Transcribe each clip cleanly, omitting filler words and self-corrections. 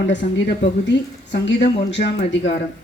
கொண்ட சங்கீத பகுதி சங்கீதம் 1ஆம் அதிகாரம்.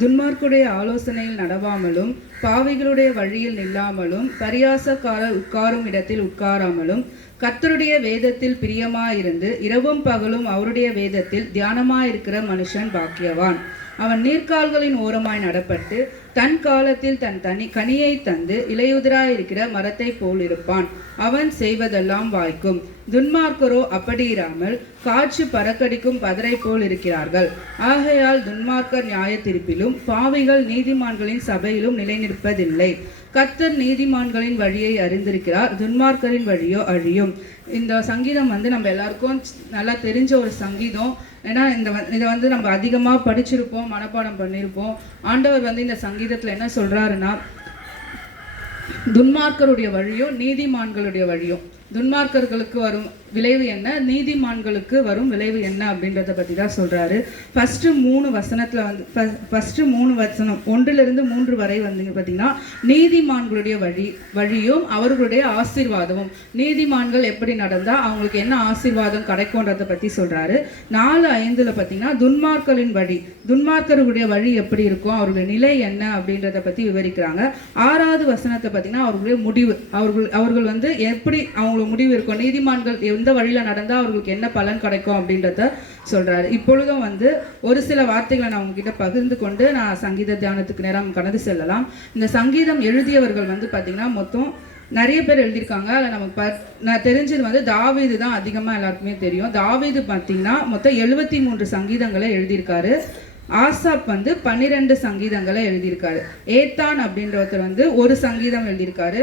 துன்மார்க்குடைய ஆலோசனையில் நடவாமலும் பாவிகளுடைய வழியில் நில்லாமலும் பரியாசக்காரர் உட்காரும் இடத்தில் உட்காராமலும் கர்த்தருடைய வேதத்தில் பிரியமாயிருந்து இரவும் பகலும் அவருடைய வேதத்தில் தியானமாயிருக்கிற மனுஷன் பாக்கியவான். அவன் நீர்க்கால்களின் ஓரமாய் நடப்பட்டு தன் காலத்தில் தன் கனியை தந்து இலையுதிராயிருக்கிற மரத்தை போல் இருப்பான். அவன் செய்வதெல்லாம் வாய்க்கும். துன்மார்க்கரோ அப்படி இராமல் காற்று பறக்கடிக்கும் பதரை போல் இருக்கிறார்கள். ஆகையால் துன்மார்க்கர் நியாய தீர்ப்பிலும் பாவிகள் நீதிமான்களின் சபையிலும் நிலை நிற்பதில்லை. கர்த்தர் நீதிமான்களின் வழியை அறிந்திருக்கிறார், துன்மார்க்கரின் வழியோ அழியும். இந்த சங்கீதம் நம்ம எல்லாருக்கும் நல்லா தெரிஞ்ச ஒரு சங்கீதம். ஏன்னா இதை நம்ம அதிகமாக படிச்சிருப்போம், மனப்பாடம் பண்ணியிருப்போம். ஆண்டவர் இந்த சங்கீதத்தில் என்ன சொல்கிறாருன்னா, துன்மார்க்கருடைய வழியும் நீதிமான்களுடைய வழியும், துன்மார்க்கர்களுக்கு வரும் விளைவு என்ன, நீதிமான்களுக்கு வரும் விளைவு என்ன அப்படின்றத பற்றி தான் சொல்கிறாரு. ஃபஸ்ட்டு 3 வசனத்தில் ஃபஸ்ட்டு 3 வசனம் 1-3 வரை பார்த்திங்கன்னா நீதிமான்களுடைய வழியும் அவர்களுடைய ஆசீர்வாதமும், நீதிமான்கள் எப்படி நடந்தால் அவங்களுக்கு என்ன ஆசீர்வாதம் கிடைக்கும்ன்றதை பற்றி சொல்கிறாரு. 4-5 பார்த்திங்கன்னா துன்மார்க்கரின் வழி, துன்மார்க்கர்களுடைய வழி எப்படி இருக்கும், அவர்களுடைய நிலை என்ன அப்படின்றத பற்றி விவரிக்கிறாங்க. 6வது வசனத்தை பார்த்திங்கன்னா அவர்களுடைய முடிவு, அவர்கள் எப்படி அவங்களுக்கு முடிவு இருக்கும், நீதிமான்கள் எந்த வழியில் நடந்தால் அவர்களுக்கு என்ன பலன் கிடைக்கும் அப்படின்றத சொல்கிறாரு. இப்பொழுதும் ஒரு சில வார்த்தைகளை நான் உங்ககிட்ட பகிர்ந்து கொண்டு நான் சங்கீத தியானத்துக்கு நேரம் கடந்து செல்லலாம். இந்த சங்கீதம் எழுதியவர்கள் பார்த்திங்கன்னா மொத்தம் நிறைய பேர் எழுதியிருக்காங்க. அதில் நமக்கு நான் தெரிஞ்சது தாவீது தான் அதிகமாக எல்லாருக்குமே தெரியும். தாவீது பார்த்திங்கன்னா மொத்தம் 73 சங்கீதங்களை எழுதியிருக்காரு. ஆசாப் 12 சங்கீதங்களை எழுதியிருக்காரு. ஏத்தான் அப்படின்றவர் 1 சங்கீதம் எழுதியிருக்காரு.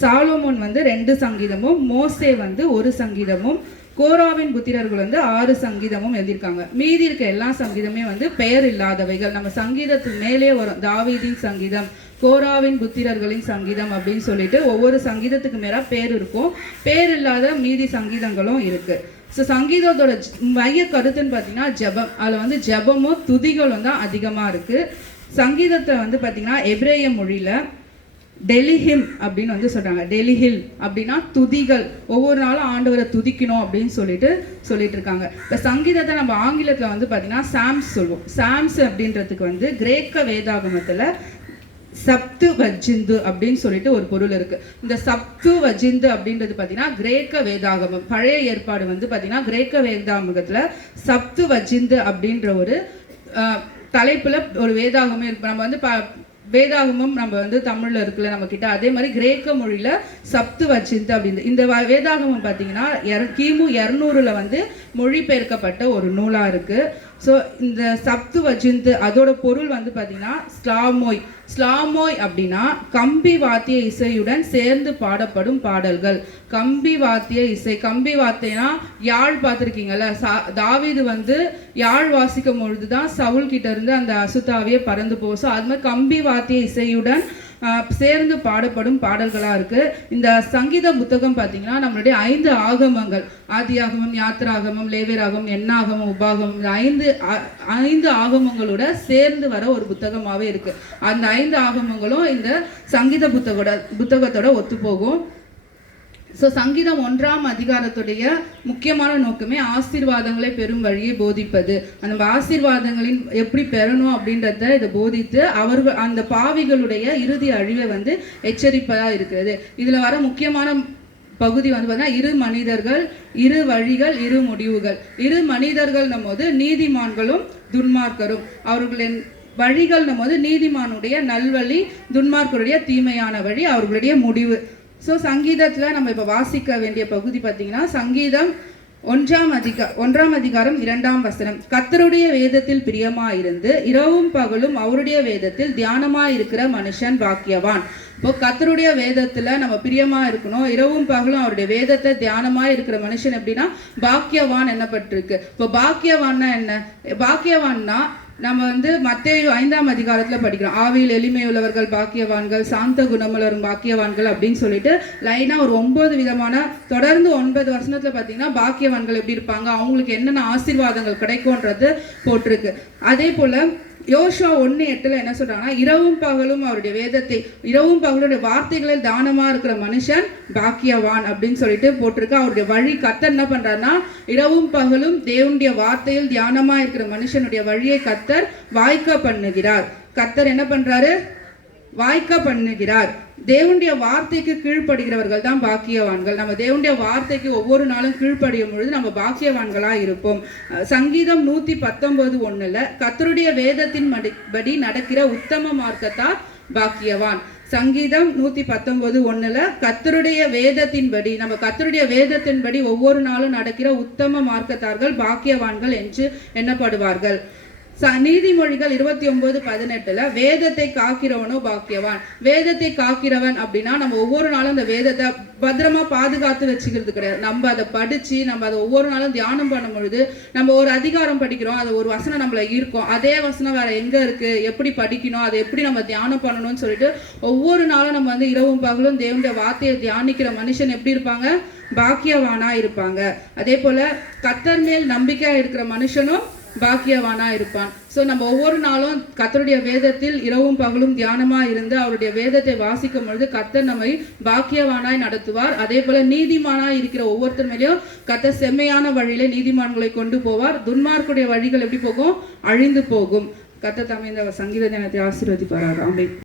சாலோமோன் 2 சங்கீதமும், மோசே 1 சங்கீதமும், கோராவின் புத்திரர்கள் 6 சங்கீதமும் எழுதியிருக்காங்க. மீதி இருக்க எல்லா சங்கீதமே பெயர் இல்லாதவைகள். நம்ம சங்கீதத்துக்கு மேலே வரும் தாவீதின் சங்கீதம், கோராவின் புத்திரர்களின் சங்கீதம் அப்படின்னு சொல்லிட்டு ஒவ்வொரு சங்கீதத்துக்கு மேலே பேர் இருக்கும். பேர் இல்லாத மீதி சங்கீதங்களும் இருக்கு. ஸோ சங்கீதத்தோட மைய கருத்துன்னு பார்த்தீங்கன்னா ஜெபம். அதில் ஜெபமும் துதிகளும் தான் அதிகமாக இருக்குது. சங்கீதத்தை பார்த்தீங்கன்னா எபிரேய மொழியில் டெலிஹிம் அப்படின்னு சொல்கிறாங்க. டெலிஹில் அப்படின்னா துதிகள், ஒவ்வொரு நாளும் ஆண்டவரை துதிக்கணும் அப்படின்னு சொல்லிட்டு இருக்காங்க. இப்போ சங்கீதத்தை நம்ம ஆங்கிலத்தில் பார்த்தீங்கன்னா சாம்ஸ் சொல்லுவோம். சாம்ஸ் அப்படின்றதுக்கு கிரேக்க வேதாகமத்தில் சப்து வஜிந்து அப்படின்னு சொல்லிட்டு ஒரு பொருள் இருக்கு. இந்த சப்து வஜிந்து அப்படின்றது பார்த்தீங்கன்னா கிரேக்க வேதாகமம், பழைய ஏற்பாடு பார்த்தீங்கன்னா கிரேக்க வேதாகமத்தில் சப்து வஜிந்து அப்படின்ற ஒரு தலைப்புல ஒரு வேதாகமே இருக்கு. நம்ம வேதாகமம் நம்ம தமிழ்ல இருக்குல்ல நம்ம கிட்ட, அதே மாதிரி கிரேக்க மொழியில சப்து வஜிந்து அப்படின்னு இந்த வேதாகமம் பார்த்தீங்கன்னா கிமு 200ல் மொழிபெயர்க்கப்பட்ட ஒரு நூலா இருக்கு. ஸோ இந்த சப்து வஜிந்து அதோட பொருள் பார்த்தீங்கன்னா ஸ்லாமோய் அப்படின்னா கம்பி வாத்திய இசையுடன் சேர்ந்து பாடப்படும் பாடல்கள். கம்பி வாத்திய இசை, கம்பி வாத்தியனா யாழ் பார்த்துருக்கீங்கல்ல, தாவீது யாழ் வாசிக்கும் பொழுது தான் சவுல் கிட்ட இருந்து அந்த அசுத்தாவியே பறந்து போகும். ஸோ அது மாதிரி கம்பி வாத்திய இசையுடன் சேர்ந்து பாடப்படும் பாடல்களாக இருக்குது. இந்த சங்கீத புத்தகம் பார்த்தீங்கன்னா நம்மளுடைய 5 ஆகமங்கள், ஆதியாகமம், யாத்திராகமம், லேவியராகமம், எண்ணாகமம், உபாகமம், இந்த 5 ஆகமங்களோட சேர்ந்து வர ஒரு புத்தகமாகவே இருக்குது. அந்த 5 ஆகமங்களும் இந்த சங்கீத புத்தகத்தோட ஒத்துப்போகும். ஸோ சங்கீதம் 1ஆம் அதிகாரத்துடைய முக்கியமான நோக்கமே ஆசீர்வாதங்களை பெறும் வழியை போதிப்பது. அந்த ஆசீர்வாதங்களின் எப்படி பெறணும் அப்படின்றத இதை போதித்து அவர்கள் அந்த பாவிகளுடைய இறுதி அழிவை எச்சரிப்பதாக இருக்கிறது. இதில் வர முக்கியமான பகுதி பார்த்தீங்கன்னா 2 மனிதர்கள், 2 வழிகள், 2 முடிவுகள். 2 மனிதர்கள் போது நீதிமான்களும் துன்மார்க்கரும், அவர்களின் வழிகள் போது நீதிமானுடைய நல்வழி, துன்மார்க்கருடைய தீமையான வழி, அவர்களுடைய முடிவு. ஸோ சங்கீதத்தில் நம்ம இப்போ வாசிக்க வேண்டிய பகுதி பார்த்தீங்கன்னா சங்கீதம் 1ஆம் அதிகாரம் 2ஆம் வசனம். கர்த்தருடைய வேதத்தில் பிரியமாயிருந்து இரவும் பகலும் அவருடைய வேதத்தில் தியானமாயிருக்கிற மனுஷன் பாக்கியவான். இப்போ கர்த்தருடைய வேதத்தில் நம்ம பிரியமாக இருக்கணும், இரவும் பகலும் அவருடைய வேதத்தை தியானமாக இருக்கிற மனுஷன் எப்படின்னா பாக்கியவான் என்னப்பட்டிருக்கு. இப்போ பாக்கியவான்னா என்ன? பாக்கியவான்னா நம்ம மத்தேயு 5ஆம் அதிகாரத்தில் படிக்கிறோம். ஆவியில் எளிமை உள்ளவர்கள் பாக்கியவான்கள், சாந்த குணமுள்ளவரும் பாக்கியவான்கள் அப்படின்னு சொல்லிட்டு லைனாக ஒரு 9 விதமான தொடர்ந்து 9 வசனத்தில் பார்த்தீங்கன்னா பாக்கியவான்கள் எப்படி இருப்பாங்க, அவங்களுக்கு என்னென்ன ஆசீர்வாதங்கள் கிடைக்கும்ன்றது போட்டிருக்கு. அதே போல் யோசுவா 1:8 என்ன சொல்றாங்கன்னா, இரவும் பகலும் அவருடைய வேதத்தை, இரவும் பகலுடைய வார்த்தைகளில் தானமா இருக்கிற மனுஷன் பாக்கியவான் அப்படின்னு சொல்லிட்டு போட்டிருக்கு. அவருடைய வழி கர்த்தர் என்ன பண்றாருன்னா, இரவும் பகலும் தேவனுடைய வார்த்தையில் தியானமா இருக்கிற மனுஷனுடைய வழியை கர்த்தர் வாய்க்க பண்ணுகிறார். கர்த்தர் என்ன பண்றாரு? வாய்க்க பண்ணுகிறார். தேவனுடைய வார்த்தைக்கு கீழ்ப்படுகிறவர்கள் தான் பாக்கியவான்கள். நம்ம தேவனுடைய வார்த்தைக்கு ஒவ்வொரு நாளும் கீழ்ப்படியும் பொழுது நம்ம பாக்கியவான்களா இருப்போம். சங்கீதம் 119:1 கர்த்தருடைய வேதத்தின் படி நடக்கிற உத்தம மார்க்கத்தார் பாக்கியவான். சங்கீதம் 119:1 கர்த்தருடைய வேதத்தின்படி, நம்ம கர்த்தருடைய வேதத்தின்படி ஒவ்வொரு நாளும் நடக்கிற உத்தம மார்க்கத்தார்கள் பாக்கியவான்கள் என்று எண்ணப்படுவார்கள். நீதிமொழிகள் 29:18 வேதத்தை காக்கிறவனோ பாக்கியவான். வேதத்தை காக்கிறவன் அப்படின்னா நம்ம ஒவ்வொரு நாளும் அந்த வேதத்தை பத்திரமா பாதுகாத்து வச்சுக்கிறது கிடையாது. நம்ம அதை படிச்சு நம்ம அதை ஒவ்வொரு நாளும் தியானம் பண்ணும் பொழுது, நம்ம ஒரு அதிகாரம் படிக்கிறோம், அது ஒரு வசனம் நம்மள ஈர்க்கும், அதே வசனம் வேற எங்க இருக்கு, எப்படி படிக்கணும், அதை எப்படி நம்ம தியானம் பண்ணணும்னு சொல்லிட்டு ஒவ்வொரு நாளும் நம்ம வந்து இரவும் பகலும் தேவனுடைய வார்த்தையை தியானிக்கிற மனுஷன் எப்படி இருப்பாங்க? பாக்கியவானா இருப்பாங்க. அதே போல கர்த்தர் மேல் நம்பிக்கையா இருக்கிற மனுஷனும் பாக்கியவானா இருப்பான். ஸோ நம்ம ஒவ்வொரு நாளும் கர்த்தருடைய வேதத்தில் இரவும் பகலும் தியானமா இருந்து அவருடைய வேதத்தை வாசிக்கும் பொழுது கர்த்தர் நம்மை பாக்கியவானாய் நடத்துவார். அதே போல நீதிமானாய் இருக்கிற ஒவ்வொருத்தர் மேலேயும் கர்த்தர் செம்மையான வழியிலே நீதிமான்களை கொண்டு போவார். துன்மார்க்குடைய வழிகள் எப்படி போகும்? அழிந்து போகும். கர்த்தர் தம்மை இந்த சங்கீத தினத்தை ஆசீர்வதிப்பாராக. ஆமென்.